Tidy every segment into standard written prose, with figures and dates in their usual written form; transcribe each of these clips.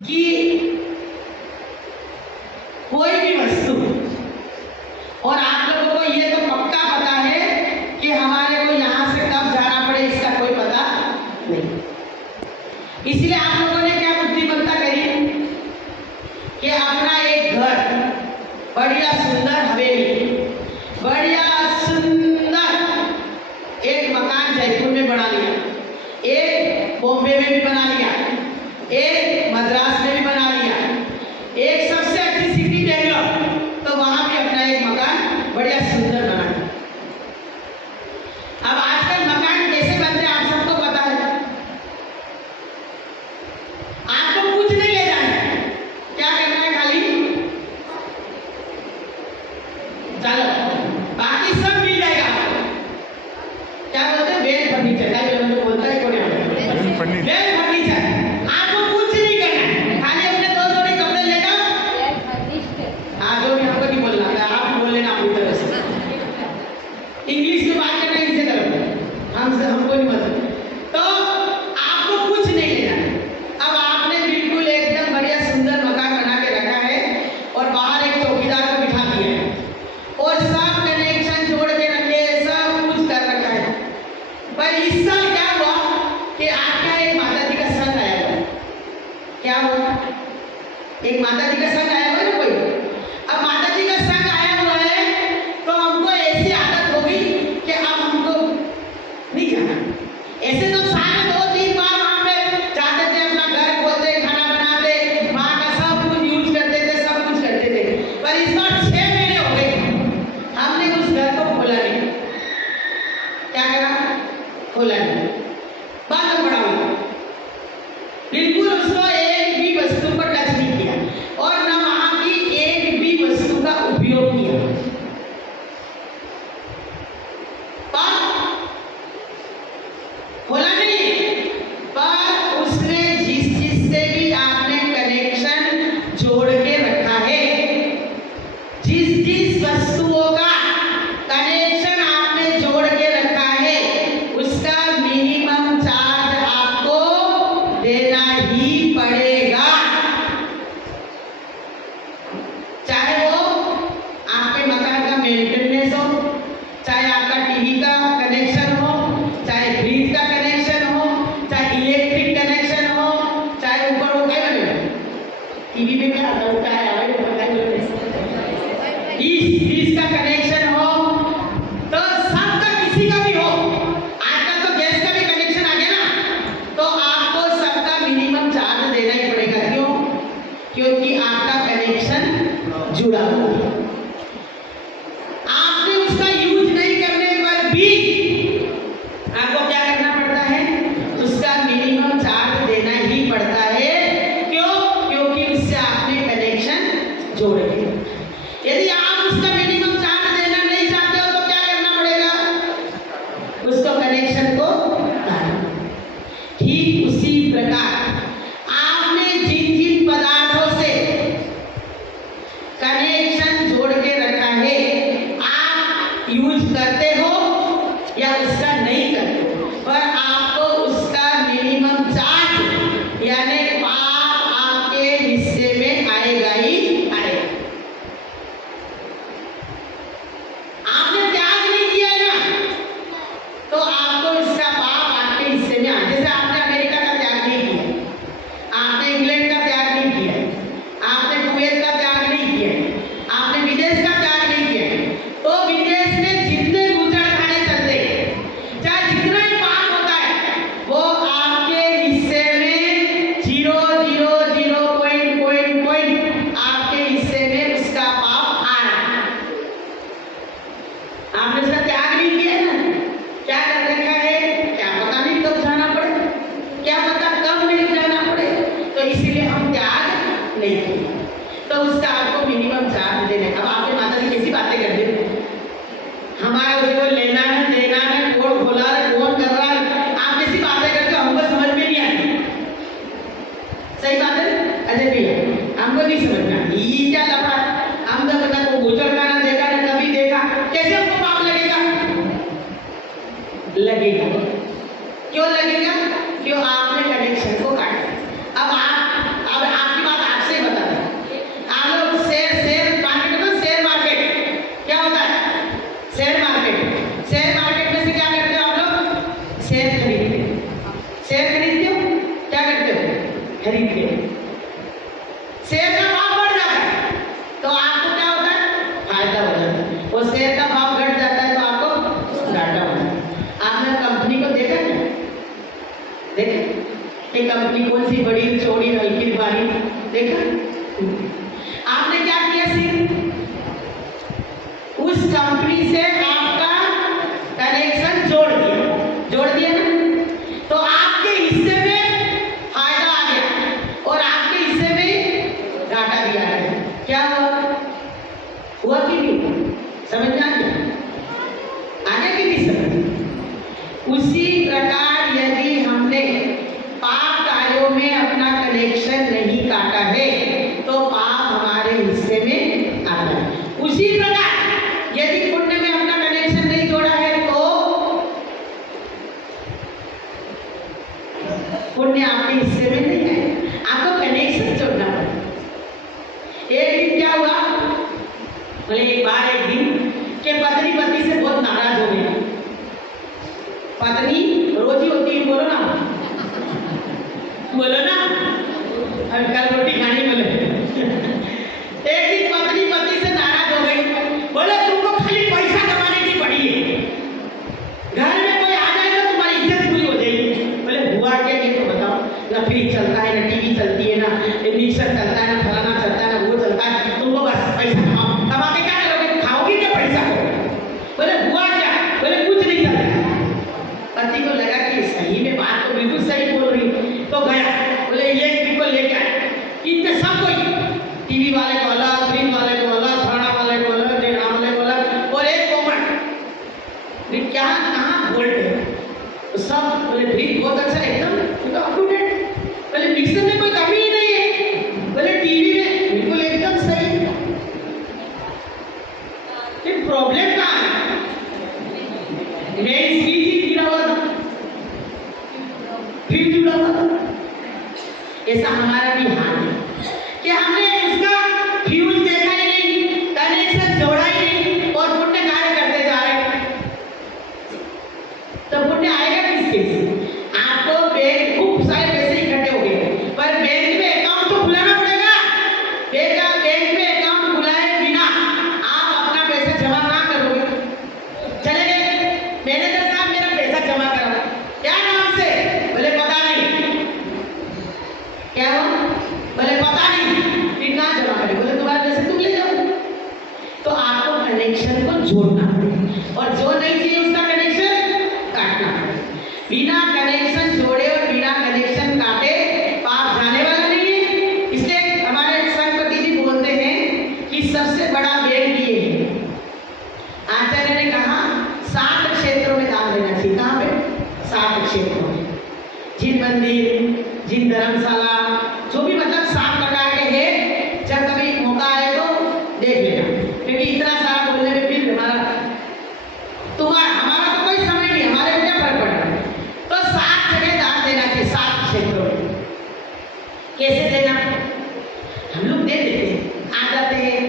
कि कोई भी वस्तु, और आप लोगों को ये तो पक्का पता है कि हमारे को यहाँ से कब जाना पड़े इसका कोई पता नहीं। इसलिए आप लोगों ने क्या बुद्धिमत्ता करी कि अपना एक घर, बढ़िया सुंदर हवेली, बढ़िया सुंदर एक मकान जयपुर में बना लिया, एक बॉम्बे में भी बना लिया, एक मद्रास में भी बना लिया, एक सबसे अच्छी सिटी देख लो तो वहां भी अपना एक मकान बढ़िया सुंदर बना लिया। अब आजकल मकान कैसे बनते हैं आप सबको पता है। आपको कुछ नहीं ले जाना है, क्या करना है, खाली चलो, बाकी सब मिल जाएगा आपको। क्या बोलते हैं, वेल फर्नीचर, क्या बोलता है कोई, वेल फर्नीचर। आपको कुछ नहीं करना है, खाली अपने दो जोड़ी कपड़े ले जाओ। हाँ, जो भी हमको नहीं बोलना है, आप बोल लेना अपनी तरफ से। इंग्लिश में बात करना इनसे करो, हमको नहीं मतलब। तो आपको कुछ नहीं लेना है। अब आपने बिल्कुल एकदम बढ़िया सुंदर मकान बना के रखा है और बाहर एक चौकीदार को बिठा दिया है और सब कनेक्शन जोड़ के रखे, सब कुछ कर रखा है। पर इस साल क्या हुआ कि आपका एक माता जी का संग आया हुआ है। क्या हुआ, एक माता जी का संग आया हुआ है ना कोई। अब माता जी का संग आया हुआ है तो हमको ऐसी आदत होगी कि अब हमको नहीं जाना। ऐसे तो साल में 2-3 बार वहां पे जाते थे, अपना घर खोलते, खाना बनाते, माँ का सब कुछ यूज करते थे, सब कुछ करते थे। पर इस बार 6 महीने हो गए हमने उस घर को खोला नहीं। क्या करा, खोला नहीं, बंद पड़ा हुआ, बिल्कुल उसको एक भी वस्तु को टच नहीं किया और न वहां की एक भी वस्तु का उपयोग किया। पर खोला नहीं, पर उसने जिस चीज से भी आपने कनेक्शन जोड़ के रखा है, जिस जिस वस्तुओं का कनेक्शन आपने जोड़ के रखा है, उसका मिनिमम चार्ज आपको देना ही पड़ेगा। चाहे वो आपके मकान का मेंटेनेंस हो, चाहे आपका टीवी का कनेक्शन हो, चाहे फ्रिज का कनेक्शन हो, चाहे इलेक्ट्रिक कनेक्शन हो, चाहे ऊपर हो क्या बने टीवी में क्या होता है इसका कनेक्शन हो, तो सबका किसी का भी हो। आजकल तो गैस का भी कनेक्शन आ गया ना, तो आपको सबका मिनिमम चार्ज देना ही पड़ेगा। क्यों? क्योंकि आपका कनेक्शन जुड़ा हुआ है। आपने उसका यूज नहीं करने पर भी आपको क्या करना पड़ता है, उसका मिनिमम चार्ज देना ही पड़ता है। क्यों? क्योंकि उससे आपने कनेक्शन जोड़े। यदि आप उसका मिनिमम चार्ज देना नहीं चाहते हो तो क्या करना पड़ेगा, उसको कनेक्शन को काटना। ठीक उसी प्रकार आपने जिन जिन पदार्थों से कनेक्शन जोड़ के रखा है, आप यूज करते हो या उसका नहीं करते हो, पर आपको उसका मिनिमम चार्ज यानी पाप आपके हिस्से में आएगा ही आएगा। आपने त्याग नहीं किया है ना, तो आपको इसका पाप आपके हिस्से में आ। जैसे आपने अमेरिका का त्याग नहीं किया, आपने इंग्लैंड का त्याग नहीं किया, आपने कुवैत का त्याग नहीं किया, आपने विदेश का त्याग नहीं किया, तो विदेश में जितने गुजर खाने चलते, चाहे जितना ही पाप होता है, वो आपके हिस्से में 0.0 पॉइंट आपके हिस्से में उसका पाप आ रहा है। आपने उसका त्याग नहीं किया ना, क्या कर रखा है, क्या पता नहीं कब जाना पड़े, क्या पता कब नहीं जाना पड़े, तो इसीलिए हम त्याग नहीं किए। तो उसका आपको मिनिमम चार्ज देना है। अब आपके माता जी कैसी बातें करते हैं, हमारा उसको लेना है, देना है, कौन खोला है, कौन कर रहा है, आप कैसी बातें करते हो, हमको समझ में नहीं आती। सही बात है अजय भैया, हमको नहीं समझना ये क्या लफड़ा। हम तो पता को गुजर खाना देखा ना, कभी देखा, कैसे हमको पाप लगेगा, लगेगा। क्यों लगेगा? क्यों? आपने कनेक्शन को काटा। अब आपके शेयर का भाव बढ़ जाता है तो आपको क्या होता है, फायदा हो जाता है, और शेयर का भाव घट जाता है तो आपको घाटा होता है। आपने कंपनी को देखा क्या, देखा ये कंपनी कौन सी, बड़ी चौड़ी हल्की भारी, देखा आपने क्या किया, सिर्फ उस कंपनी से आपका कनेक्शन जोड़ दिया ना, तो आपके हिस्से में फायदा आ गया और आपके हिस्से में घाटा भी आ गया। क्या हुआ कि नहीं, समझ में आ गया, आगे की नहीं समझ। उसी प्रकार यदि हमने पाप कार्यों में अपना कनेक्शन नहीं काटा है तो पाप हमारे हिस्से में आता है। उसी प्रकार यदि पुण्य में अपना कनेक्शन नहीं जोड़ा है तो पुण्य आपके हिस्से में नहीं है, आपको कनेक्शन जोड़ना पड़ेगा। एक दिन क्या हुआ, बोले एक दिन के पत्नी पति से बहुत नाराज हो गई। पत्नी रोजी होती है, बोलो ना अब कल रोटी खानी बोले। एक दिन पत्नी पति से नाराज हो गई, बोले तुमको खाली पैसा कमाने की पड़ी है, घर में कोई आ जाए तो तुम्हारी इज्जत पूरी हो जाएगी। बोले हुआ क्या ये तो बताओ, ना फ्रिज चलता है, ना टीवी चलती है, ना मिक्सर चलता है, ना फलाना चलता है, ना वो चलता है, तुमको बस पैसा कमाओ, कमा के क्या करोगे, खाओगी क्या पैसा को। बोले हुआ क्या, बोले कुछ नहीं चलता। पति को लगा कि सही में बात तो बिल्कुल सही बोल रही, तो गया, बोले इलेक्ट्रिक को लेके आए, इतने सब कोई, टीवी वाले को अलग, फ्रिज वाले को अलग, फलाना वाले को अलग, डेढ़ा वाले को अलग, और एक कॉमन, क्या कहाँ वोल्ट है, तो सब बोले फ्रिज बहुत अच्छा है एकदम अप टू डेट, बोले मिक्सर में कोई कमी ही नहीं है, बोले टीवी में बिल्कुल एकदम सही। ये प्रॉब्लम कहाँ है, नहीं फ्रिज ही गिरा हुआ था, फ्रिज जुड़ा हुआ था। ऐसा हमारा भी हाल है कि हमने उसका फ्यूज देखा ही नहीं, कनेक्शन जोड़ा ही नहीं और पुण्य कार्य करते जा रहे हैं, तो पुण्य आएगा किसके से। आपको बैंक खूब सारे पैसे इकट्ठे हो गए, पर बैंक में अकाउंट तो खुलाना पड़ेगा। बैंक में अकाउंट खुलाए बिना आप अपना पैसा जमा ना करोगे, चले गए मैनेजर साहब मेरा पैसा जमा करो, क्या नाम से, बोले पता नहीं, क्या हो, बोले पता नहीं, फिर कहाँ जमा करें, बोले तुम्हारे पैसे तुम ले जाओ। तो आपको कनेक्शन को जोड़ना पड़ेगा और जो नहीं चाहिए उसका कनेक्शन काटना पड़ेगा। बिना कनेक्शन जोड़े और बिना कनेक्शन काटे पाप जाने वाला नहीं है। इसलिए हमारे संतपति जी बोलते हैं कि सबसे बड़ा वेद ये है, आचार्य ने कहा 7 क्षेत्रों में दान देना चाहिए। कहाँ पे, 7 क्षेत्रों में, जिन मंदिर, जिन धर्मशाला, जो भी मतलब 7 प्रकार के हैं, जब कभी मौका आए तो देख लेना, क्योंकि इतना सारा बोलने में फिर हमारा तो कोई समय नहीं, हमारे को क्या फर्क पड़ रहा है। तो 7 जगह दान देना चाहिए, 7 क्षेत्रों में। कैसे देना, हम लोग दे देते हैं, आ जाते हैं,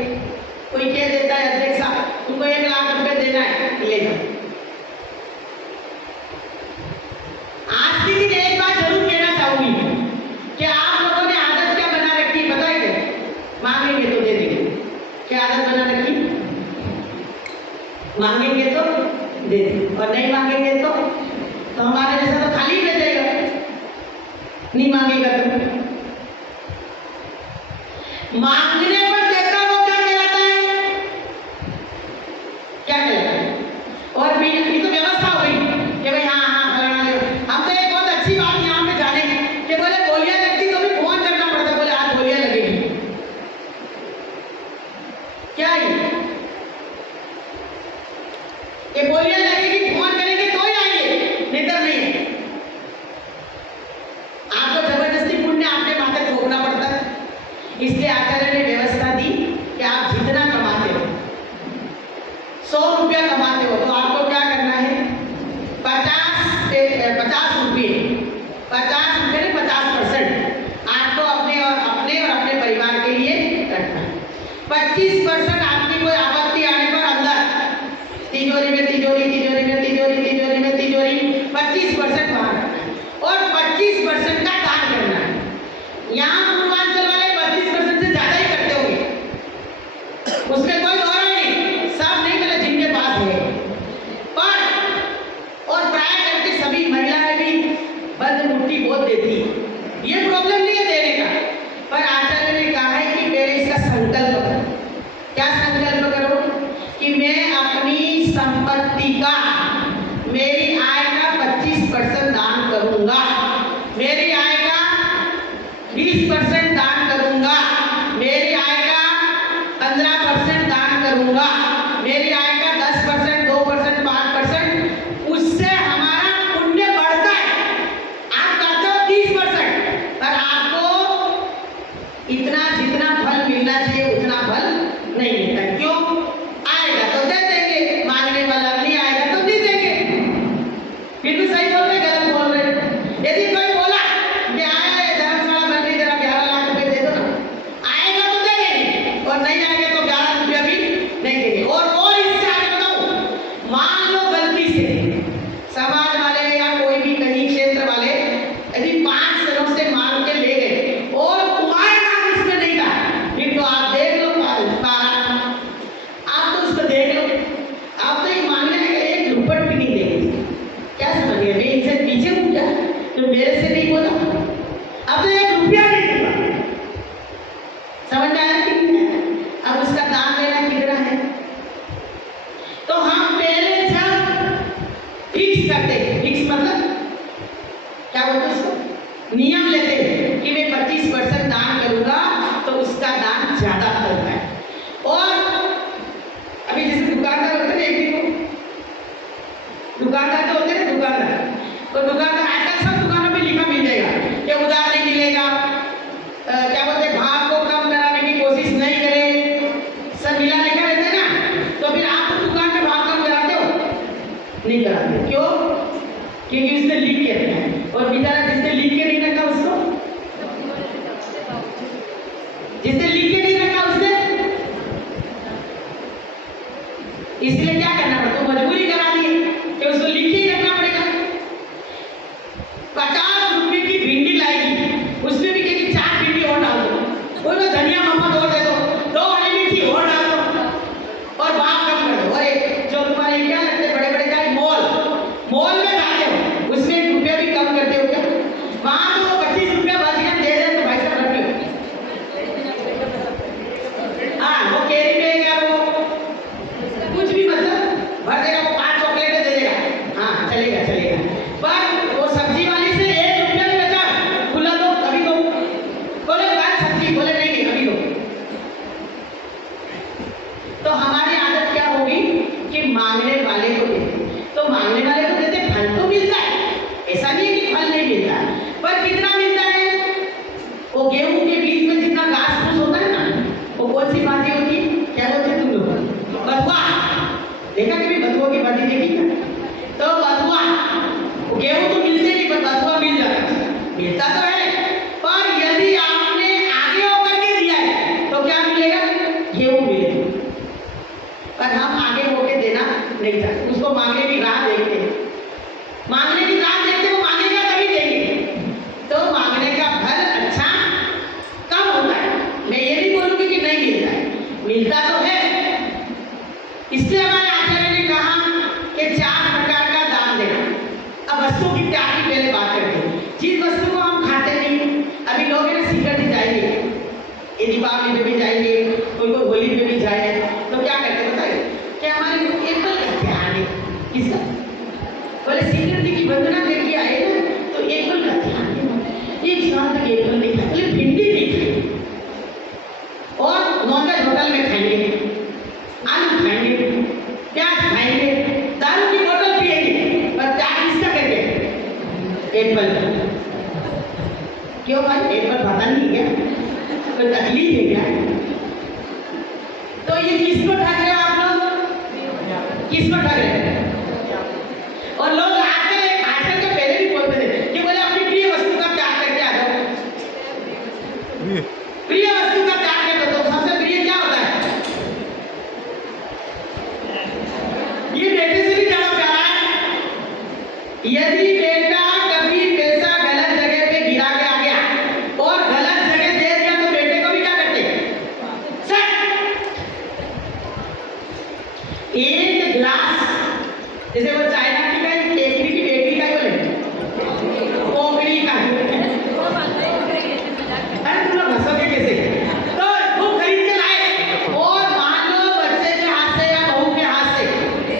कोई कह देता है अध्यक्ष साहब तुमको 1 लाख रुपए देना है, ले जाओ। आज के दिन एक बात जरूर कहना चाहूंगी कि आप लोगों ने आदत क्या बना रखी, बताइए क्या, मांगेंगे तो दे देंगे, क्या आदत बना रखी, मांगेंगे तो दे देंगे और नहीं मांगेंगे तो हमारे जैसा तो खाली रह जाएगा, नहीं मांगेगा तो। मांगने पर देता वो क्या कहलाता है, क्या कहलाता है, और ये तो व्यवस्था हो गई कि भाई हाँ फलाना ले। हम तो एक बहुत अच्छी बात यहाँ पे जाने कि बोले गोलियां लगती तो भी फोन करना पड़ता, बोले आज गोलियां लगेगी, क्या ये गोलियां लगेगी, फोन करेंगे तो ही आएंगे, नहीं तो नहीं। आपको जबरदस्ती पुण्य आपके माथे थोपना पड़ता है। इसलिए आचार्य ने व्यवस्था दी कि आप जितना कमाते हो, 100 रुपया कमाते हो तो आपको क्या करना है, 50 रुपये नहीं 50% आपको अपने और अपने परिवार के लिए रखना है। 25% आपकी कोई आपत्ति आने पर अंदर तिजोरी में 25% वहां रखना है और 25% का दान करना है। यहाँ इतना जितना फल मिलना चाहिए उतना फल नहीं मिलता। क्यों? आएगा तो दे देंगे, मांगने वाला नहीं आएगा तो नहीं देंगे। बिल्कुल सही बोल रहे, गलत बोल रहे? यदि कोई बोला कि आया है धर्मशाला बन रही, जरा 11 लाख रुपए दे दो ना, आएगा तो दे देंगे और नहीं आएगा तो 11 रुपया भी नहीं देंगे। और इससे आगे बताऊं, मान लो गलती से समाज वाले या कोई भी कहीं क्षेत्र वाले यदि 5 जनों से मांग के ले गए और तुम्हारे नाम इसमें नहीं था, फिर तो आप देख लो आप तो उसको देख लो, आप तो ये मांगने का एक रुपट भी नहीं देंगे। क्या समझ गए? मैं इनसे पीछे हूँ क्या तो मेरे से नहीं बोला? अब तो 1 रुपया नहीं दूंगा। समझ आया कि नहीं? अब उसका दाम लेना कितना है? तो हम पहले जब फिक्स करते, फिक्स मतलब क्या बोलते हैं उसको, नियम लेते हैं कि मैं 25% दान करूंगा तो उसका दान ज्यादा होता है। और अभी जैसे दुकानदार होते हैं, एक दिन दुकानदार तो होते हैं दुकानदार, तो दुकानदार आजकल सब दुकानों में लिखा मिल जाएगा कि उधार नहीं मिलेगा, क्या बोलते हैं, भाव को कम कराने की कोशिश नहीं करें, सब मिला लिखा रहता है ना। तो फिर आप तो दुकान में भाव कम कराते हो? नहीं कराते। क्यों? क्योंकि उसने लिख के रखा है, और बेचारा जिसने लिख के नहीं रखा उसको, जिसने लिख के नहीं रखा उसने, इसलिए क्या करना पड़ता, मजबूरी करा दी कि उसको लिख के ही रखना पड़ेगा। 50 रुपए की भिंडी लाएगी, उसमें भी कहेगी 4 भिंडी और डाल दो, बोलो धनिया मम्मा और दे दो, 2 हरी मिर्ची और डाल दो और भाव कम कर दो। और जो तुम्हारे क्या लगते हैं बड़े बड़े गाय मॉल में जाते हो, उसमें 1 रुपया भी कम करते हो क्या? वहां तो 25 रुपया बच गया दे दे तो भाई साहब रख लो। हाँ, वो कैरी में क्या वो कुछ भी मतलब भर देगा, वो 5 चॉकलेट दे देगा, हाँ चलेगा चलेगा। पर वो सब्जी वाली से 1 रुपया भी बचा, खुला दो अभी दो, बोले गाय सब्जी, बोले नहीं अभी दो। तो हमारी आदत क्या होगी कि मांगने वाले को देते, तो मांगने वाले को देते, फल तो मिलता है, ऐसा नहीं है कि फल नहीं मिलता है, पर कितना मिलता है? वो गेहूं के बीच में जितना घास फूस होता है ना, वो कौन सी भाजी होती है, क्या बोलते हैं तुम लोग? बथुआ। देखा कि बथुआ की भाजी देखी ना? तो बथुआ, गेहूं तो मिलते नहीं पर बथुआ मिल जाता है, मिलता तो है। पर यदि आपने आगे होकर के दिया है तो क्या मिलेगा? गेहूं मिलेगा। पर हम आगे होके देना नहीं चाहते, उसको मांगने की राह देखते हैं, मांगने की राह देखते, वो मांगेगा तभी देंगे। तो मांगने का फल अच्छा कम होता है। मैं ये नहीं बोलूंगी कि नहीं मिलता है, मिलता तो है। इसलिए हमारे आचार्य ने कहा कि 4 प्रकार का दान देना। अब वस्तु की त्याग की पहले बात करते हैं, जिस वस्तु को हम खाते नहीं, अभी लोग है ना सीकर भी जाएंगे, ये दीपावली में भी जाएंगे, कोई को होली में भी जाए, तो क्या करते बताइए कि हमारे एप्पल का ध्यान है, किसका? बोले सीकर जी की वंदना करके आए ना तो एप्पल का ध्यान है, एक साल तक एप्पल नहीं खाए, बोले भिंडी नहीं खाई, और नॉनवेज होटल में खाएंगे, आलू खाएंगे, प्याज खाएंगे, दारू की बोतल पिएंगे, पर त्याग किसका करेंगे? एप्पल का। क्यों भाई? एप्पल पता नहीं क्या, कोई तकलीफ है क्या? तो ये किसको ठग रहे हो आप लोग? किसको ठग रहे हैं? और लोग आजकल तो पहले भी बोलते थे कि बोले अपनी प्रिय वस्तु का त्याग करके आ जाओ, प्रिय वस्तु का त्याग कर दो। तो सबसे प्रिय क्या होता है? ये बेटे से भी ज्यादा प्यारा है। यदि बेटा कभी पैसा गलत जगह पे गिरा के आ गया और गलत जगह दे दिया तो बेटे को भी क्या करते? एक गिलास, जैसे वो चाइना की का टेकरी की बेकरी का बोले कोकड़ी का, अरे तुम लोग हंसोगे कैसे? तो वो खरीद के लाए और मान लो बच्चे के हाथ से या बहू के हाथ से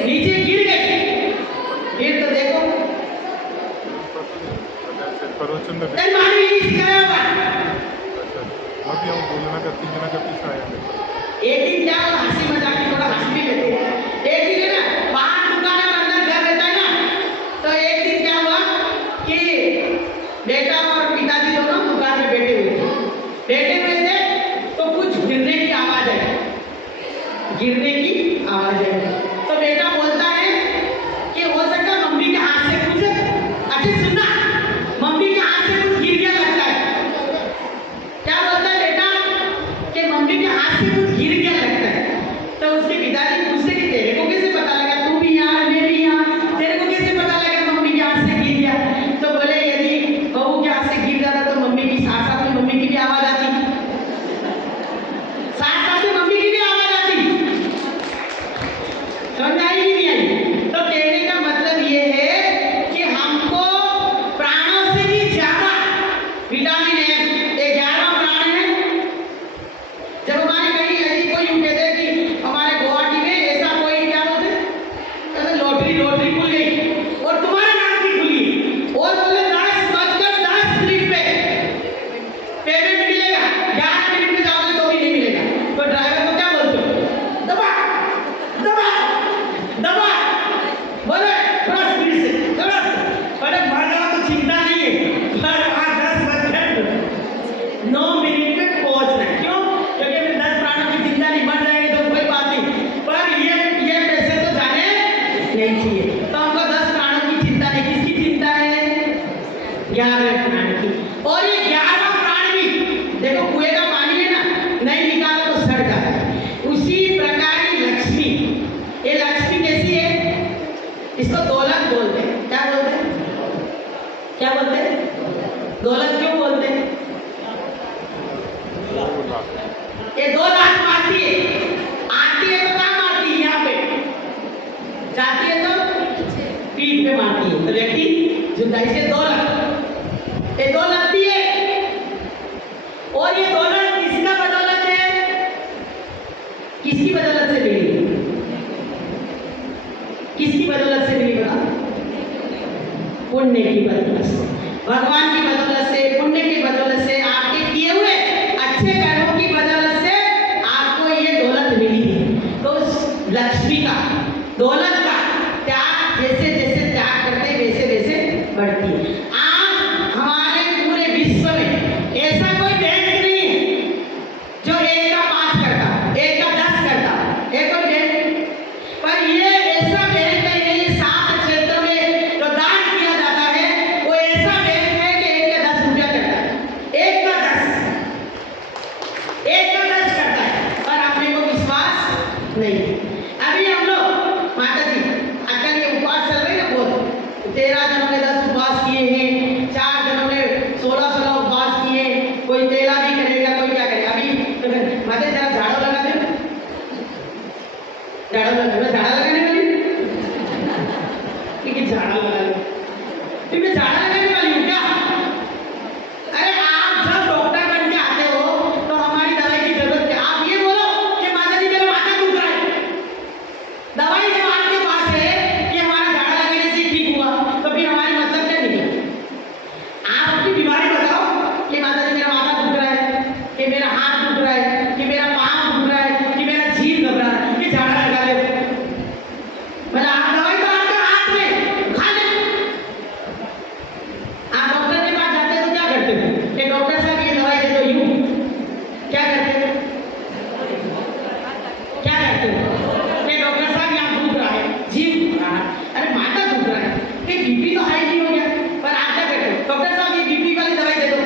नीचे गिर गई, फिर तो देखो मारी सिखाया होगा। एक दिन क्या हंसी मजाक की थोड़ा हंस भी लेते हैं, एक दिन है ना बाहर दुकान और अंदर घर रहता है ना, तो एक दिन क्या हुआ कि बेटा और पिताजी दोनों दुकान में बैठे हुए थे गिरने की आवाज है। तो बेटा बोलता है कि हो सकता है मम्मी के हाथ से कुछ, अच्छा सुनना, मम्मी के हाथ से कुछ गिर गया लगता है। क्या बोलता है बेटा कि मम्मी के हाथ से कुछ गिर गया लगता है। तो उसके पिताजी पूछते कि तेरे को कैसे पता लगा, तू भी यहाँ मैं भी यहाँ, तेरे को कैसे पता लगा मम्मी के हाथ से गिर गया। तो बोले यदि बहू के हाथ से गिर जाता तो मम्मी की साथ साथ में मम्मी की भी आवाज आती, साथ साथ में मम्मी की भी आवाज आती। समझ आई कि नहीं आई? तो कहने का मतलब ये है कि हमको प्राणों से भी ज्यादा विटामिन है, 11वां प्राण है। जब हमारे कहीं यदि कोई यूं कहते हैं कि हमारे गुवाहाटी में ऐसा कोई क्या बोलते हैं, लॉटरी लॉटरी खुल गई और तुम्हारे नाम की खुली और बोले 10:10 पे पेमेंट मिलेगा, 11 मिनट में जाओगे तो भी नहीं मिलेगा, तो ड्राइवर को क्या बोलते हो, दबा दबा दबा, बोले थोड़ा स्पीड से थोड़ा, अरे मर जाओ तो चिंता नहीं है, पर 10:09 मिनट में पहुंचना है। क्यों? क्योंकि फिर 10 प्राणों की चिंता नहीं, मर जाएंगे तो कोई बात नहीं, पर ये पैसे तो जाने नहीं चाहिए। तो हमको 10 प्राणों की चिंता नहीं, किसकी चिंता है? 11वें प्राण की। और ये 11वां प्राण भी देखो, कुएं का पानी है ना, नहीं निकाला तो सड़ जाता है। उसी प्रकार ही लक्ष्मी, ये लक्ष्मी कैसी है? इसको दौलत बोलते हैं। क्या बोलते हैं? क्या बोलते हैं? दौलत क्यों बोलते हैं? ये 2 लाख मारती है, आती है तो कहाँ मारती है? यहाँ पे जाती है तो पीठ पे मारती है, तो व्यक्ति जुदाई से 2 लाख, ये 2 लगती है। और ये दौलत किसका बदौलत है? किसकी बदौलत से मिली? किसकी बदौलत से मिली बता? पुण्य की बदौलत से, भगवान की बदौलत से, पुण्य की बदौलत से, आपके किए हुए अच्छे कर्मों की बदौलत से आपको ये दौलत मिली है। तो उस लक्ष्मी का, दौलत का त्याग जैसे जैसे त्याग करते वैसे वैसे बढ़ती है। आज हमारे पूरे विश्व में ऐसा कोई बैंक नहीं है जो 1 का 5 करता, 1 का 10 करता, एक कोई बैंक, पर ये ऐसा बैंक है, ये 7 क्षेत्र में जो दान किया जाता है वो ऐसा बैंक है कि 1 का 10 रुपया करता है, 1 का 10 करता है, पर आपने को विश्वास नहीं। अभी हम लोग माता जी आजकल ये उपवास चल रहे हैं ना, बहुत 13 जनों ने 10 उपवास किए हैं, 4 जनों ने 16 उपवास किए, कोई तेला भी करेगा, कोई क्या करेगा। अभी माता जरा झाड़ू लगा दे, झाड़ू लगाने वाली, लेकिन झाड़ा लगा दे, मैं झाड़ा लगाने वाली हूँ क्या? अरे आप जब डॉक्टर बन के आते हो तो हमारी दवाई की जरूरत है। आप ये बोलो कि माता जी मेरा माथा दुख रहा है, दवाई जब आपके पास है कि हमारा झाड़ा लगाने से ठीक हुआ, तो फिर हमारे मतलब क्या निकला? आप अपनी बीमारी बताओ कि माता जी मेरा माथा दुख रहा है, कि मेरा हाथ दुख रहा है, कि मेरा पाँव दुख रहा है, कि मेरा जीभ घबरा रहा है, कि झाड़ा लगा दे। मतलब आप दवाई तो आपके हाथ में, खा ले। आप डॉक्टर के पास जाते हो तो क्या करते हो कि डॉक्टर साहब ये दवाई दे दो, यूं क्या करते हो? क्या करते हो कि डॉक्टर साहब यहाँ दुख रहा है, जीभ दुख रहा है, अरे माथा दुख रहा है, कि बीपी तो हाई नहीं हो गया, पर आप क्या करते हो? डॉक्टर साहब ये बीपी वाली दवाई दे दो,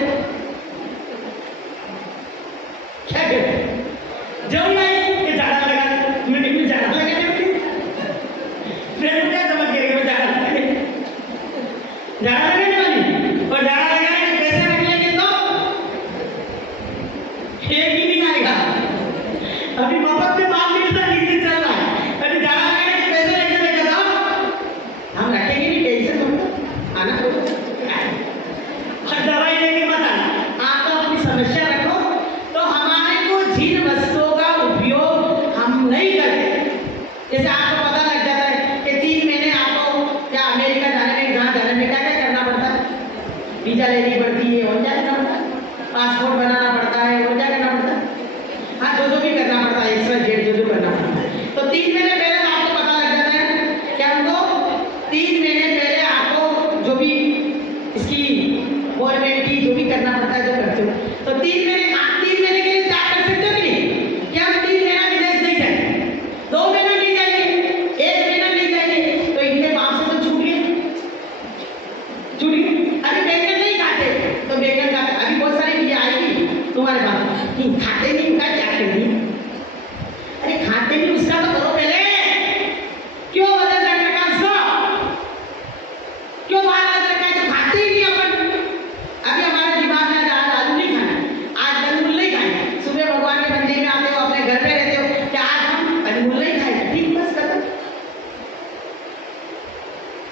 क्या करते हो? जो भी आए ये झाड़ा लगा दे, मैं झाड़ा लगा दे, फिर क्या समझ गए कि मैं झाड़ा लगाने वाली, और झाड़ा लगाने के पैसे रख लेंगे तो एक ही नहीं आएगा। अभी मफत में बात मिलता नीचे चल रहा है, अभी झाड़ा लगाने के पैसे लेके लेके जाओ, हम रखेंगे नहीं, टेंशन मत आना, और दवाई लेके मत आना, आप तो अपनी समस्या रखो। तो हमारे को जिन वस्तुओं का उपयोग हम नहीं करते, जैसे आपको पता लग जाता है कि 3 महीने आपको क्या अमेरिका जाने में, जहाँ जाने में क्या क्या करना पड़ता है, वीजा लेनी पड़ती है, और क्या करना पड़ता है, पासपोर्ट बनाना पड़ता है, और क्या करना पड़ता है, हाँ जो भी करना पड़ता है, एक्स्ट्रा जेट जो करना पड़ता है। तो 3 महीने पहले तो आपको पता लग जाता है कि हमको 3 महीने पहले आपको जो भी इसकी फॉर्मेलिटी जो भी करना पड़ता है जो करते हो, तो 3 महीने के लिए त्याग कर सकते हो कि नहीं? कि खाते नहीं उनका क्या करेंगे? अरे खाते नहीं उसका तो करो पहले। क्यों वजन रखने का उसको? क्यों बाहर वजन रखा है जो खाते ही नहीं अपन? अभी हमारे दिमाग में आज आलू नहीं खाना, आज कंदमूल नहीं खाए। सुबह भगवान के मंदिर में आते हो, अपने घर पे रहते हो, क्या आज हम कंदमूल नहीं खाएंगे? ठीक, बस खत्म।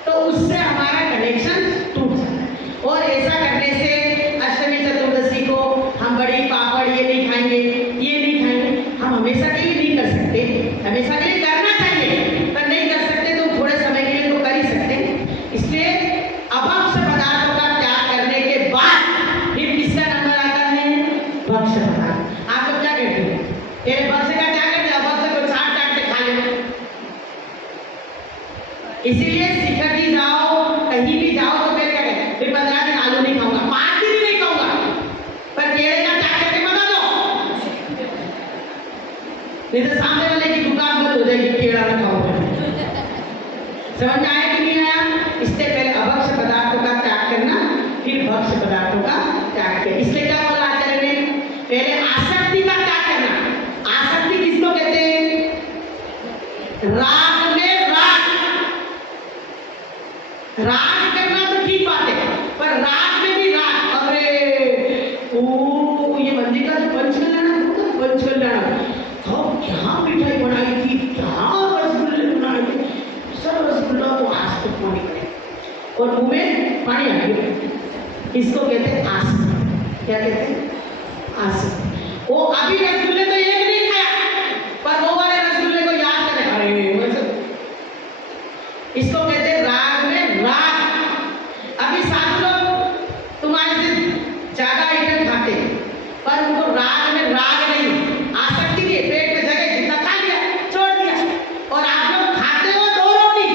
तो उससे हमारा कनेक्शन टूट जाता है। और ऐसा करने से अष्टमी चतुर्दशी को हम बड़ी पापड़ ये नहीं खाएंगे, ये नहीं खाएंगे, हम हमेशा के लिए नहीं कर सकते। हमेशा के लिए करना चाहिए, पर नहीं कर सकते तो थोड़े समय के लिए तो कर ही सकते हैं। इसलिए अभक्ष्य पदार्थों का त्याग करने के बाद फिर किसका नंबर आता है? भक्ष्य पदार्थ। आप लोग क्या कहते हैं? पहले भक्ष्य का त्याग करते, अभक्ष्य को चाट चाट के खा लेते। इसीलिए शिखर जी जाओ, कहीं भी जाओ तो पहले क्या कहते? फिर 15 दिन आलू नहीं खाऊंगा, 5 दिन नहीं खाऊंगा, पर केले का त्याग करके बता दो, नहीं तो सामने वाले की दुकान बंद हो जाएगी केला ना खाओगे। समझ में आया कि नहीं आया? इससे पहले अभक्ष्य पदार्थों का त्याग करना, फिर भक्ष्य पदार्थों का त्याग करना। इसलिए क्या बोला आचार्य ने? पहले आसक्ति का त्याग करना। आसक्ति किसको कहते हैं? राग में राग। राग करना तो ठीक बात है, पर राग में भी राग। अरे ओ ये मंदिर का जो पंचकल्याण होता है, पंचकल्याण तो क्या मिठाई बनाई थी, क्या रसगुल्ले बनाए थे, सब रसगुल्ला तो आज तक पानी पड़े और मुंह में पानी आ गया। इसको कहते हैं आसक्ति। क्या कहते हैं? आसक्ति। वो अभी रसगुल्ले तो एक नहीं खाया, पर वो वाले रसगुल्ले को याद करें, अरे इसको कहते हैं राग में राग। अभी साथ लोग तुम्हारे से ज्यादा आइटम खाते, पर उनको राग में राग नहीं, आसक्ति के पेट में जगह जितना खा लिया छोड़ दिया। और आप लोग खाते हो 2 रोटी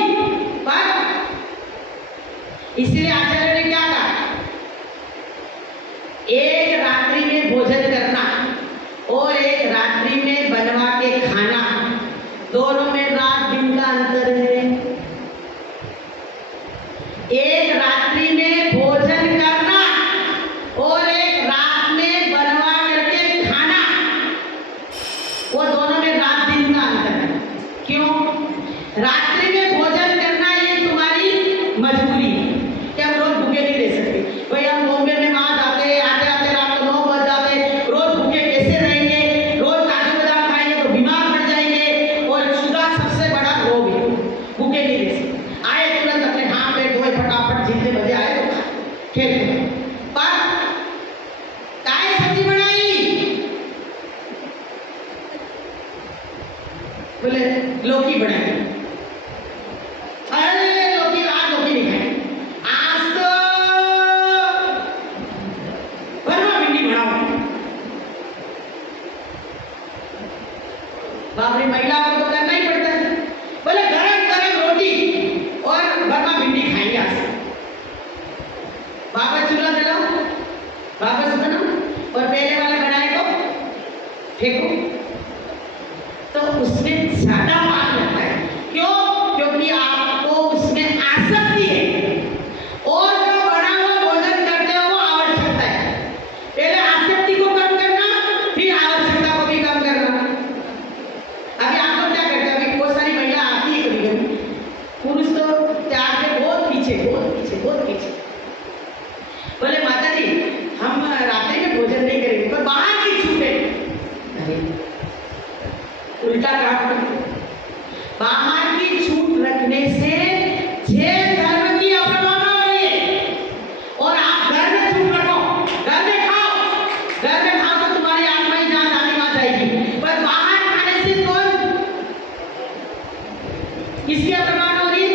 पर। इसलिए आचार्य ने क्या कहा? एक रात्रि में भोजन करना और एक रात्रि में बनवा के खाना, दोनों में रात दिन का अंतर है। एक रात्रि में भोजन करना और एक रात में बनवा करके खाना, वो दोनों में रात दिन का अंतर है। क्यों? रात्रि में भोजन करना ये तुम्हारी मजबूरी है कि हम रोज भूखे नहीं रह सकते। भाई हम बॉम्बे में वहां जाते आते आते रात को 9 बज जाते, रोज भूखे कैसे रहेंगे? रोज काजू बादाम खाएंगे तो बीमार पड़ जाएंगे, और शुगर सबसे बड़ा रोग है, भूखे नहीं रह सकते। आए तुरंत अपने हाथ में धोए फटाफट, जितने बजे आए तो खेल। पर काय सब्जी बनाई? बोले लौकी बनाई। अरे लौकी, आज लौकी नहीं खाए, आज तो भरवा भिंडी बनाओ। बाप रे, महिलाओं को तो करना ही पड़ता है। बोले गरम गरम रोटी और भरवा भिंडी खाएंगे आज। वापस चूल्हा जलाओ, वापस बनाओ, और पहले वाला बनाए को फेंको, तो उसमें ज्यादा पाप लगता है। क्यों? क्योंकि आपको उसमें आसक्ति है, और जो बना हुआ भोजन करते हो वो आवश्यकता है। पहले आसक्ति को कम करना, फिर आवश्यकता को भी कम करना। अभी आप लोग क्या करते हैं? अभी बहुत सारी महिला आती है कभी कभी, पुरुष तो त्याग के बहुत पीछे बहुत पीछे बहुत पीछे। बोले माता जी हम रात्रि में भोजन नहीं करेंगे, पर बाहर की छूट है। उल्टा काम करो। बाहर की छूट रखने से जैन धर्म की अवमानना हो रही है। और आप घर में छूट रखो, घर में खाओ, घर में खाओ तो तुम्हारी आत्मा ही जान आने आ जाएगी, पर बाहर खाने से कौन, किसकी अवमानना हो रही है?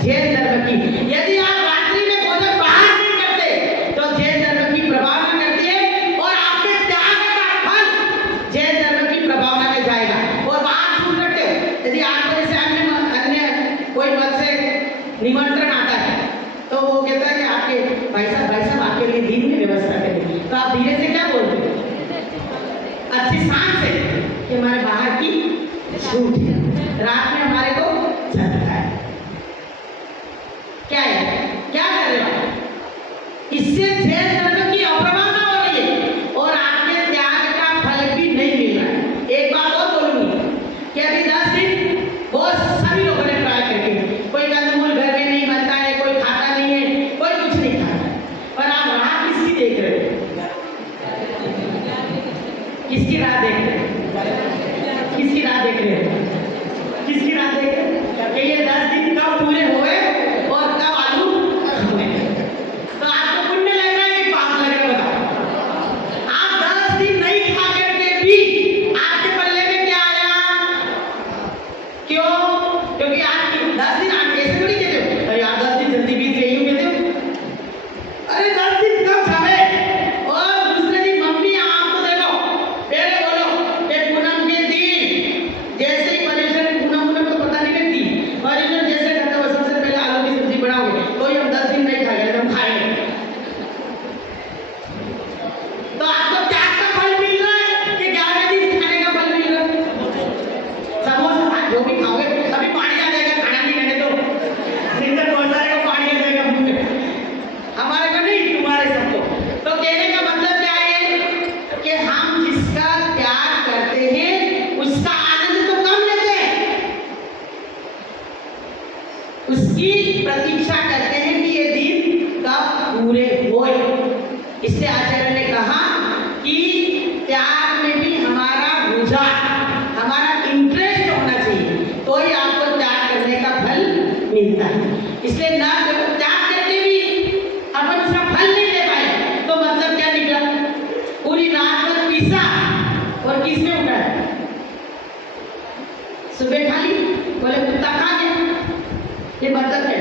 जैन धर्म की। यदि आप रात्रि में भोजन बाहर नहीं करते तो जैन धर्म की प्रभावना करती है, और आपके त्याग का फल जैन धर्म की प्रभावना में जाएगा। और बाहर छूट रखते हो, यदि आपको जैसे अन्य कोई मत से निमंत्रण आता है तो वो कहता है कि आपके भाई साहब आपके लिए दिन में व्यवस्था करेंगे, तो आप धीरे से क्या बोलते हो? अच्छी शान से कि हमारे बाहर की छूट है, रात में हमारे को चलता है। क्या है? क्या कर रहे हो? इससे जैन धर्म की अवमानना हो रही है, और आपके त्याग का किसकी राह देख रहे हैं? किसकी राह देख रहे हैं? किसकी राह देख रहे हैं? कि ये 10 दिन कब पूरे हुए और कब आलू हुए? तो आपको पुण्य लग रहा है कि पाप लग रहा है? बताओ। आप 10 दिन नहीं खा करके भी आपके पल्ले में क्या आया? क्यों? क्योंकि आप 10 दिन आप ऐसे थोड़ी कहते हो, अरे यार 10 दिन जल्दी बीत गई कहते हो। अरे 10 दिन कब जावे? और दूसरे दिन मम्मी आपको देखो पहले बोलो कि पूनम के दिन जैसे ही पर्यूषण पूनम तो पता नहीं लगती, पर्यूषण जैसे करते हो सबसे पहले आलू की सब्जी बनाओगे, कोई हम 10 दिन नहीं खाएंगे, हम खाएंगे। तो आपको क्या का फल मिल रहा है कि 11वें दिन खाने का फल मिल रहा है? समोसा जो भी खाओगे अभी पानी आ जाएगा, खाना नहीं खाने तो जिंदगी बहुत सारे को पानी आ जाएगा मुंह में, हमारे को नहीं तुम्हारे सबको। तो कहने का मतलब क्या है कि हम जिसका त्याग करते हैं उसका आनंद तो कम लेते हैं, उसकी प्रतीक्षा करते हैं कि ये दिन कब पूरे होए। इसलिए आचार्य ने कहा कि त्याग में भी हमारा रुझान, हमारा इंटरेस्ट होना चाहिए, तो ही आपको त्याग करने का फल मिलता है। इसलिए ना त्याग करके भी अपन उसका फल नहीं ले पाए तो मतलब क्या निकला? पूरी रात भर पीसा और किस में उठाया? सुबह खा ली, बोले कुत्ता खा गया, ये मतलब है।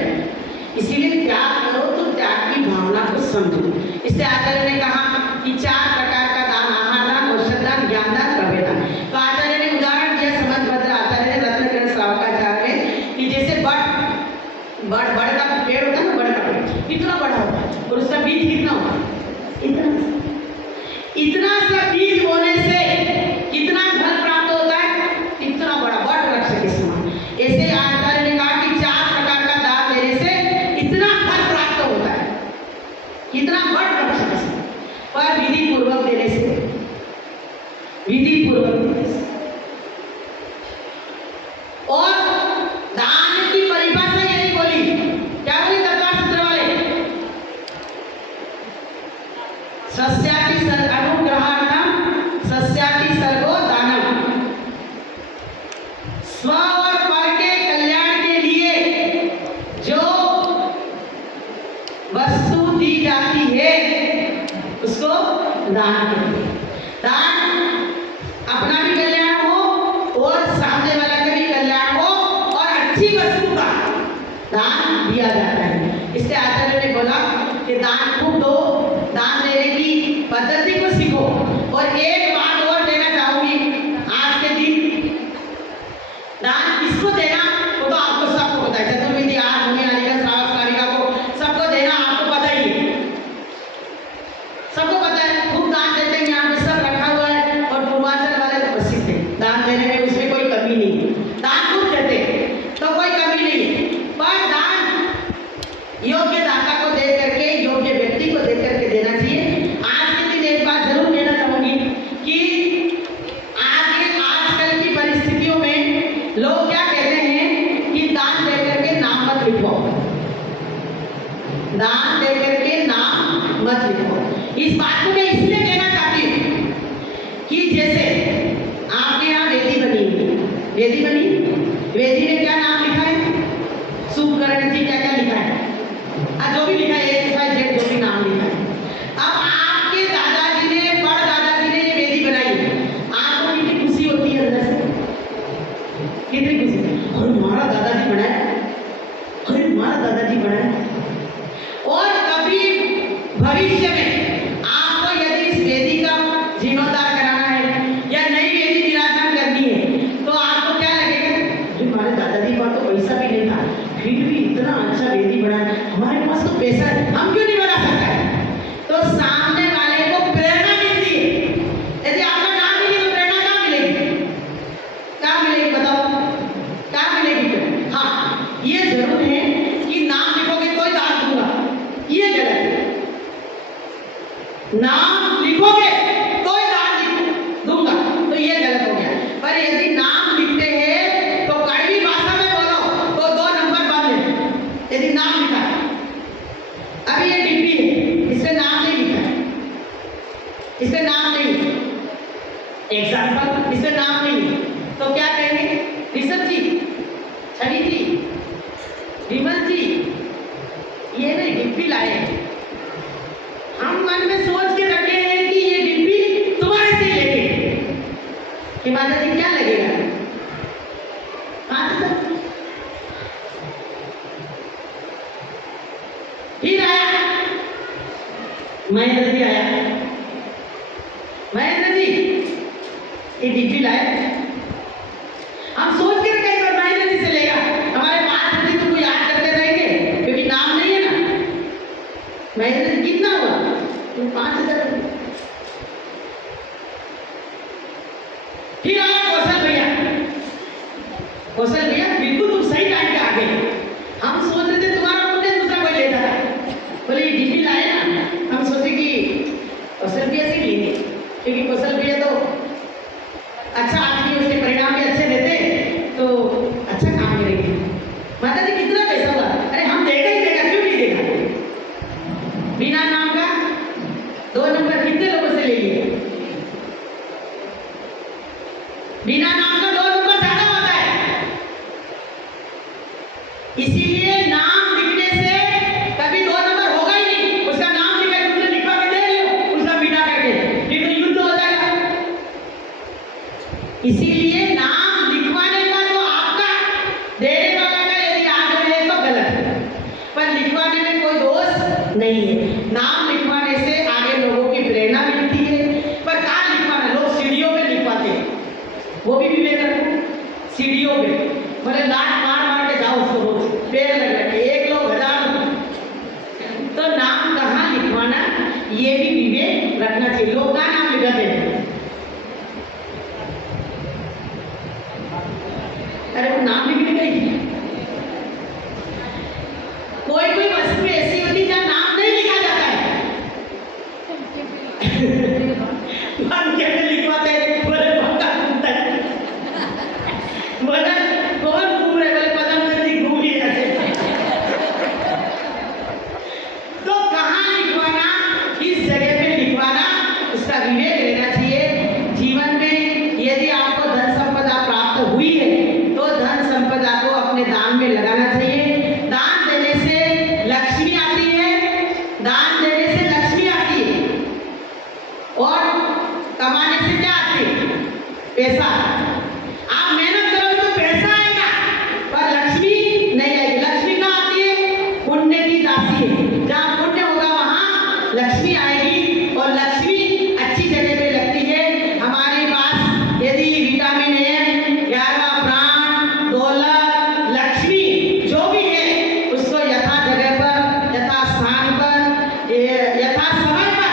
इसीलिए त्याग करो तो त्याग की भावना को समझो। इसलिए आचार्य ने कहा कि 4 प्रकार का दान, आहार दान, औषध दान, ज्ञान दान, द्रव्य दान। तो आचार्य ने उदाहरण दिया, समझभद्र आचार्य ने रत्नकरण श्रावकाचार्य में, कि जैसे बड़ का पेड़ होता है ना, बड़ का पेड़ कितना बड़ा होता है और उसका बीज कितना होता है? इतना सा बीज होने से कितना फल प्राप्त होता है? इतना बड़ा बड़ वृक्ष के समान। ऐसे आचार्य ने कहा कि 4 प्रकार का दान देने से इतना फल प्राप्त होता है, इतना बड़ वृक्ष के समान, पर विधि पूर्वक देने से, विधि पूर्वक देने से। और दान की परिभाषा यही बोली, क्या बोली तत्वार्थ सूत्र वाले? सस्याति अनुग्रहार्थम सस्याति सर्वो दानम। स्व और पर के कल्याण के लिए जो वस्तु दी जाती है उसको दान कहते हैं। दान अपना भी कल्याण हो और सामने वाला का भी कल्याण हो और अच्छी वस्तु का दान दिया जाता है। इसलिए आचार्य ने बोला कि दान खूब दो, दान देने की पद्धति को सीखो। और एक बात और देना चाहूंगी, आज के दिन दान किसको देना वो तो आपको सबको पता है, चतुर्विधि आहार होने वाली श्रावक श्राविका को सबको देना आपको पता ही है, सबको पता है। खूब दान देते हैं, यहाँ पे सब रखा हुआ है और पूर्वांचल वाले तो प्रसिद्ध है दान देने में, उसमें कोई कमी नहीं है, दान खूब देते हैं तो कोई कमी नहीं है। पर दान योग्य दाता को दे करके, योग्य व्यक्ति को दे करके देना चाहिए। आज के दिन एक बात जरूर कहना चाहूंगी कि आजकल की परिस्थितियों में लोग क्या कहते हैं कि दान दे करके नाम मत लिखो, दान दे करके नाम मत लिखो। इस बात को मैं इसलिए कहना चाहती हूँ कि जैसे आपके यहाँ वेदी बनी, वेदी बनी, वेदी में क्या नाम लिखा है? शुभकरण जी क्या क्या लिखा है? जो भी लिखा है, XYZ जो भी नाम लिखा है। अब आपके दादाजी ने, बड़ दादाजी ने ये वेदी बनाई, आपको कितनी खुशी होती है अंदर से? कितनी खुशी? अरे हमारा दादाजी बनाया, अरे हमारा दादाजी बनाया। और कभी भविष्य में आपको यदि इस वेदी का जीर्णोद्धार कराना है या नई वेदी विराजमान करनी है तो आपको क्या लगेगा? हमारे दादा एग्जाम्पल, इसमें नाम नहीं है तो क्या कहेंगे? ऋषभ जी, छवि जी, विमल जी, ये नहीं डिब्बी लाए। हम मन में सोच के रखे हैं कि ये डिब्बी तुम्हारे से लेंगे कि माता जी क्या लगेगा? फिर आया महेंद्र जी, आया महेंद्र जी, ये डिब्बी लाए। हम सोच के रखे पर महेंद्र जी से लेगा। हमारे 5 दिन तुमको याद करते रहेंगे क्योंकि नाम नहीं है ना। महेंद्र जी कितना हुआ? 5,000। फिर आया कौशल भैया। कौशल भैया बिल्कुल तुम सही टाइम पे आ गए। हम सोच रहे थे तुम्हारा मुझे दूसरा कोई लेता था। बोले ये डिब्बी लाए ना, हम सोचे कि कौशल भैया से लेंगे क्योंकि कौशल भैया तो अच्छा आदमी, उसके परिणाम भी अच्छे रहते तो अच्छा काम करेंगे। माता जी कितना पैसा हुआ? अरे हम देगा ही देगा, क्यों नहीं देगा? बिना नाम का 2 नंबर कितने लोगों से ले लिए? बिना नाम का 2 नंबर ज्यादा होता है। इसीलिए नाम लिखने से कभी 2 नंबर होगा ही नहीं। उसका नाम लिखा तुमने लिखवा के दे लो, उसका बिना करके, नहीं तो युद्ध हो जाएगा। इसीलिए नाम लिखवाने का तो आपका, देने वाला का यदि आग्रह है तो गलत है, पर लिखवाने में कोई दोष नहीं है। नाम लिखवाने से आगे लोगों की प्रेरणा मिलती है। पर कहाँ लिखवाना? लोग सीढ़ियों पे लिखवाते हैं, वो भी विवेक रखो। सीढ़ियों पे बोले लात मार मार के जाओ उसको, रोज पेड़ लग रखे, 1 लोग 1000। तो नाम कहाँ लिखवाना ये भी विवेक रखना चाहिए। लोग कहाँ नाम लिखाते हैं? अरे वो नाम भी लिख गई। कोई कोई वस्तु ऐसी होती है जहाँ नाम नहीं लिखा जाता है। नाम कैसे लिखवाते हैं? बोले भक्ता घूमता है। बोले कौन घूम रहे? बोले पदम चंदी घूम ही रहे। तो कहाँ लिखवाना, किस जगह पे लिखवाना, उसका विवेक रहना चाहिए। जीवन में यदि आपको धन संपदा प्राप्त हुई है तो धन संपदा को अपने दान में लगाना चाहिए। दान देने से लक्ष्मी आती है, दान देने से लक्ष्मी आती है, और कमाने से क्या आती है? पैसा। आप मेहनत करोगे तो पैसा आएगा, पर लक्ष्मी नहीं आएगी। लक्ष्मी कहाँ आती है? पुण्य की दासी है। जहाँ पुण्य होगा वहाँ लक्ष्मी आएगी, और लक्ष्मी अच्छी जगह पे लगती है। हमारे पास यदि विटामिन है, 11वां प्राण, दौलत, लक्ष्मी जो भी है, उसको यथा जगह पर, यथा स्थान पर, यथा समय पर।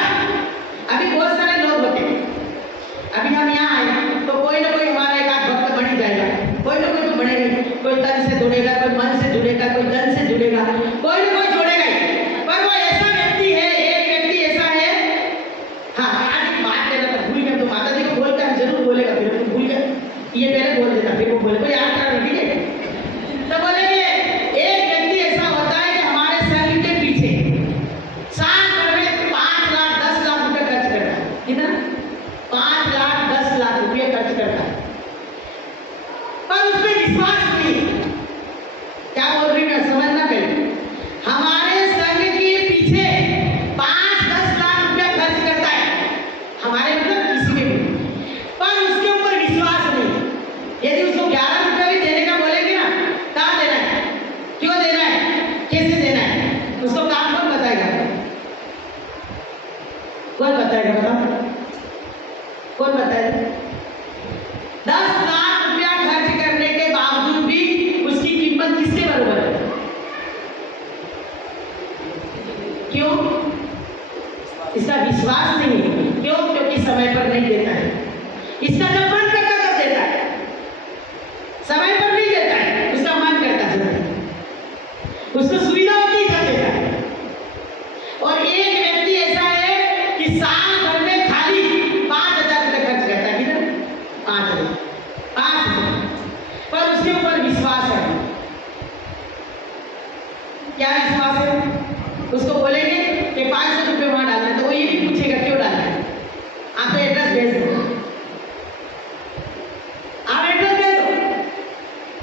अभी बहुत सारे लोग होते हैं, अभी हम यहाँ आए तो कोई ना कोई हमारा एक आध भक्त बन ही जाएगा। कोई ना कोई तो बनेगा, कोई तन से जुड़ेगा, कोई मन से जुड़ेगा, कोई धन से जुड़ेगा, कोई ना कोई जोड़ेगा ही। पर वो ऐसा व्यक्ति है, एक व्यक्ति ऐसा है। हाँ, आज एक बात कहना था, भूल गया तो माता जी को बोल के हम जरूर बोलेगा, फिर हम भूल गए, ये पहले बोल देता, फिर वो बोले तो याद करा, ठीक है? तो बोलेंगे एक व्यक्ति ऐसा होता है कि हमारे संघ के पीछे साल भर में 5 लाख 10 लाख रुपए खर्च करता है। कितना? 5 लाख 10 लाख रुपए खर्च करता है, पर उस पर विश्वास नहीं है। क्या बोल रही मैं समझना पहले। हमारे संघ के पीछे 5-10 लाख रुपया खर्च करता है, हमारे मतलब किसी के भी, पर उसके ऊपर विश्वास नहीं।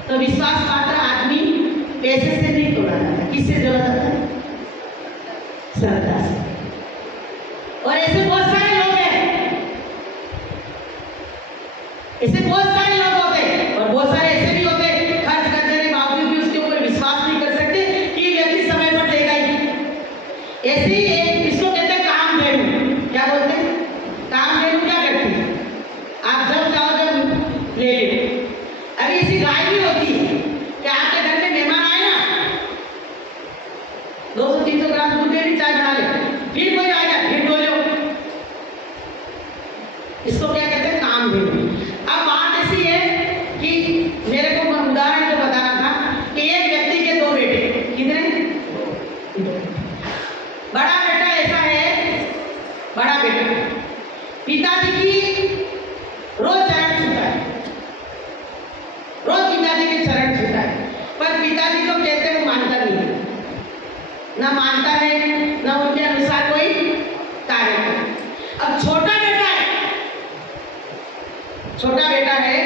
तो विश्वास पात्र आदमी पैसे से नहीं तोड़ा जाता, किससे जोड़ा जाता है? श्रद्धा से। और ऐसे बहुत सारे लोग हैं, ऐसे बहुत सारे लोग होते हैं, और बहुत सारे ऐसे भी होते हैं खर्च कर देने के बावजूद भी उसके ऊपर विश्वास नहीं कर सकते कि व्यक्ति समय पर देगा ही। ऐसे ही इसको कहते हैं कामधेनु। क्या बोलते हैं? कामधेनु क्या करती है? आप जब चाहो जब ले लो। अभी ऐसी गाय भी होती है कि आपके घर में मेहमान आए ना, 200-300 ग्राम दूध दे दी, चाय बना ले, फिर कोई आएगा फिर डोलो। इसको क्या कहते हैं? कामधेनु। अब बात ऐसी है कि मेरे को उदाहरण जो बताना था कि एक व्यक्ति के 2 बेटे, कितने? बड़ा बेटा ऐसा है, बड़ा बेटा पिताजी की रोज चरण छूता है, रोज पिताजी के चरण छूता है, पर पिताजी जो कहते हैं वो मानता नहीं है, ना मानता है ना उनके अनुसार कोई कार्य करे। अब छोटा बेटा है, छोटा बेटा है,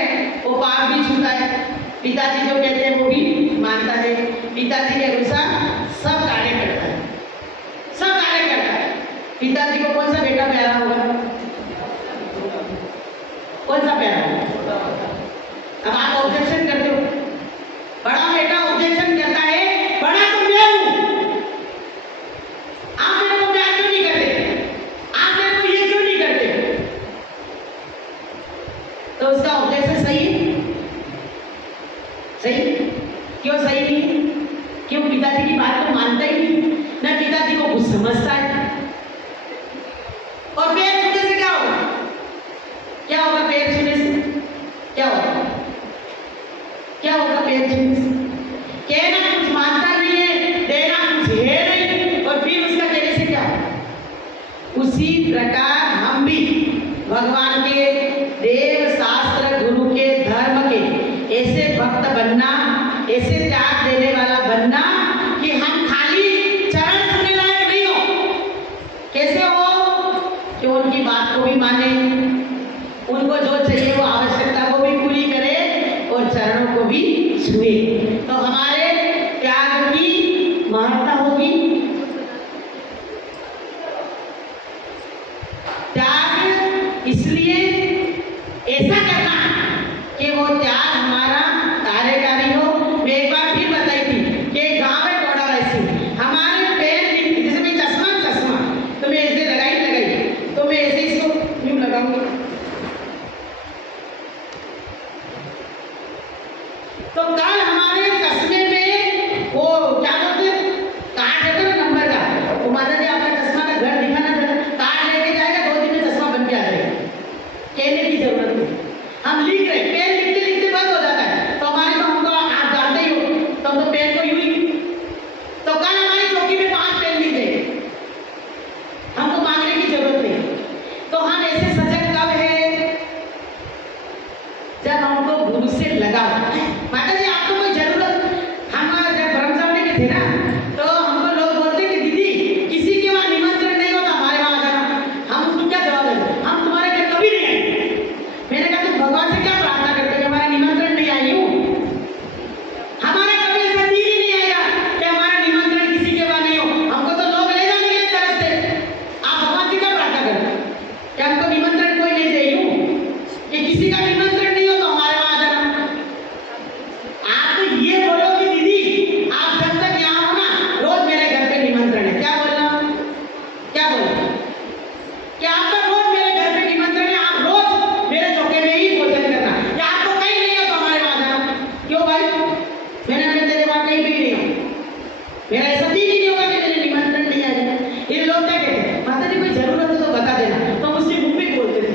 वो पाप भी छूता है, पिताजी जो कहते हैं वो भी मानता है, पिताजी के अनुसार सब कार्य करता है, सब कार्य करता है। पिताजी को कौन सा बेटा प्यारा होगा? कौन सा प्यारा होगा? अब आप ऑब्जेक्शन करते हो, बड़ा बेटा ऑब्जेक्शन करता है, बड़ा तो मैं हूं, आप मेरे को प्यार क्यों नहीं करते, आप मेरे को ये क्यों नहीं करते? तो उसका ऑब्जेक्शन सही है? सही? क्यों सही नहीं? क्यों? पिताजी की बात को मानता ही नहीं, ना पिताजी को कुछ समझता है। और पैर छूने से क्या होगा? क्या होगा पैर छूने से? क्या होगा? क्या होगा पैर छूने से? कहना कुछ मानता नहीं है, देना कुछ है नहीं, और फिर उसका कहने से क्या होगा? उसी प्रकार हम भी भगवान के देव शास्त्र गुरु के धर्म के ऐसे भक्त बनना, ऐसे त्याग देने वाला बनना कि हम खाली चरण छूने लायक नहीं हो। कैसे हो? कि उनकी बात को भी माने, उनको जो चाहिए वो आवश्यकता को भी पूरी करे और चरणों को भी छुए, तो हमारे त्याग की महत्ता होगी। त्याग इसलिए ऐसा करना कि वो त्याग हमारा कार्यकारी हो। मैं एक बार फिर बताई थी कि गांव में टोड़ा ऐसी हमारे पैर भी, जैसे मैं चश्मा तो मैं ऐसे लगाई तो मैं ऐसे इसको यूं लगाऊंगी, तो कल हमारे चश्मे में वो क्या बोलते कार्ड है ना नंबर का, वो माता जी आपका चश्मा का घर दिखाना कार्ड लेके जाएगा, 2 दिन में चश्मा बन के आ जाएगा। कहने की जरूरत नहीं, हम लिख रहे, पेन लिखते लिखते बंद हो जाता है, तो हमारे तो हमको आप जानते ही हो, तो हम तो पेन को यूं ही, तो कल हमारी चौकी में 5 पेन लिख गए, हमको मांगने की जरूरत नहीं। तो हम ऐसे सजग कब है? जब हमको गुरु से लगा। माता जी आपको कोई जरूरत, हम जब ब्रह्मचारी के थे ना, तो हमको लोग बोलते कि दीदी किसी के वहां निमंत्रण नहीं होता, हमारे वहां आ जाना। हम उसको क्या जवाब देते? हम तुम्हारे घर कभी नहीं आएंगे। मैंने कहा तुम भगवान से क्या प्रार्थना करते हो कि हमारा निमंत्रण नहीं आई हूँ? हमारा कभी ऐसा दिन ही नहीं आएगा कि हमारा निमंत्रण किसी के वहां नहीं हो। हमको तो लोग ले जाने के लिए तरसते, आप भगवान से क्या प्रार्थना करते कि हमको निमंत्रण कोई ले जाइए, कि किसी का निमंत्रण नहीं हो तो हमारे वहां आ जाना। आप तो ये बोलो कि दीदी आप जब तक यहाँ हो ना, रोज मेरे घर पे निमंत्रण है। क्या बोलना? क्या बोलना? कि आपका रोज मेरे घर पे निमंत्रण है, आप रोज मेरे चौके में ही भोजन करना, या आपको कहीं नहीं हो तो हमारे वहां जाना। क्यों भाई? मैंने अपने तेरे वहां कहीं भी नहीं हो, मेरा ऐसा दिन ही नहीं होगा कि मेरे निमंत्रण नहीं आएगा। ये लोग क्या कहते हैं? माता जी कोई जरूरत हो तो बता देना, तो मुझसे मुंह पे बोलते थे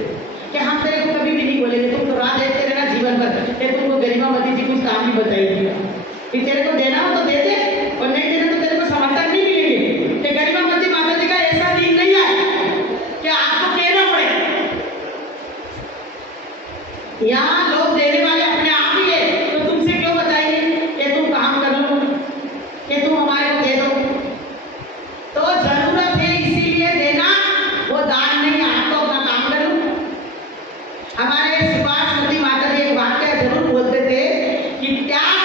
कि हम तेरे को कभी भी नहीं बोलेंगे, तुम तो राह देखते रहना जीवन भर, कि तुमको गरिमावती जी कुछ काम भी बताएगी, फिर तेरे को देना हो तो दे दे, और नहीं देना तो तेरे को समर्थन नहीं मिलेंगे। कि गरिमावती माता जी का ऐसा दिन नहीं है कि आपको कहना पड़े। यहाँ लोग देने वाले अपने आप ही है, तो तुमसे क्यों बताएंगे कि तुम काम कर लो, कि तुम हमारे को दे दो? तो जरूरत है इसीलिए देना, वो दान नहीं, आप तो अपना काम करो। हमारे सुभाष माता जी एक वाक्य जरूर बोलते थे कि त्याग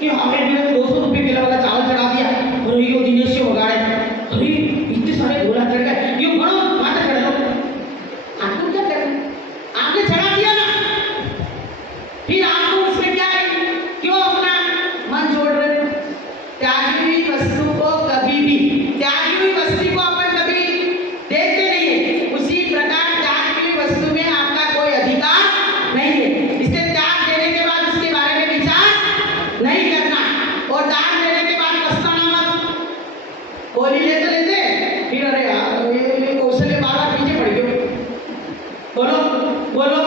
कि हमें भी 200 रुपये किलो वाला चावल चढ़ा दिया और यो दिनेश से बगाड़े, अरे इतने सारे गोला चढ़ गए, यो बड़ो माता चढ़ लो, आपको क्या करना, आपने चढ़ा दिया ना, फिर आपको उसमें क्या है, क्यों अपना मन जोड़ रहे हो? त्यागी हुई वस्तु को कभी भी, त्यागी हुई वस्तु को अपन कभी देखते नहीं है, उसी प्रकार त्यागी हुई वस्तु में आपका कोई अधिकार नहीं है, इससे त्याग देने के बाद उसके बारे में विचार नहीं करना और दान देने के बाद पछताना मत। गोली लेते लेते फिर अरे यार ये कौशल्य बार बार पीछे पड़ गए, बोलो बोलो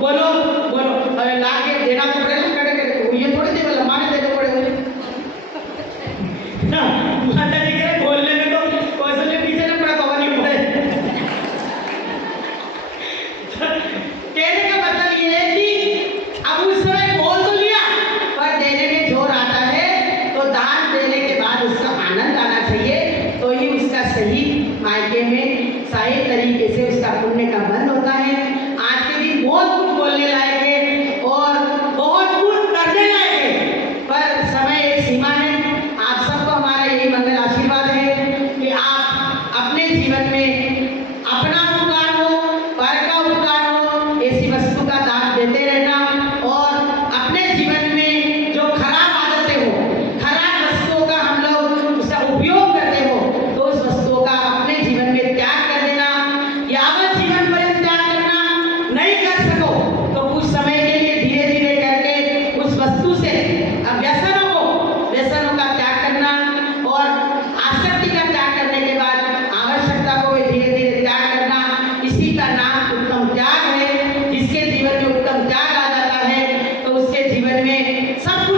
बोलो बोलो, अरे ला के देना तो पड़ेगा, खड़े खड़े ये थोड़ी देवे लंबाने देने पड़ेगा ना, माता जी कह रहे बोलने में तो कौशल्य पीछे न पड़ा, कवर नहीं पड़े। कहने का मतलब ये है कि अब उस समय बोल तो लिया पर देने में जोर आता है, तो दान देने के बाद उसका आनंद आना चाहिए, तो ही उसका सही मायके में सही तरीके से उसका पुण्य का बंद होता है। आज के दिन बहुत कुछ बोलने लायक है और बहुत कुछ करने लायक है, पर समय एक सीमा है। आप सबको हमारा यही मंगल आशीर्वाद है कि आप अपने जीवन में अपना उपकार हो, पर का उपकार हो, ऐसी वस्तु का दान देते रहना और अपने जीवन में जो खराब आदतें हो, खराब वस्तुओं का हम लोग उसका उपयोग करते हो, तो उस वस्तुओं का अपने जीवन में त्याग कर देना। यावत जीवन पर्यंत त्याग करना नहीं कर सको तो कुछ समय के लिए धीरे धीरे करके उस वस्तु से व्यसनों का त्याग करना और आसक्ति का त्याग करने के बाद आवश्यकता को धीरे धीरे त्याग करना, इसी का नाम उत्तम त्याग है। जिसके जीवन में उत्तम त्याग आ जाता है तो उसके जीवन में सब कुछ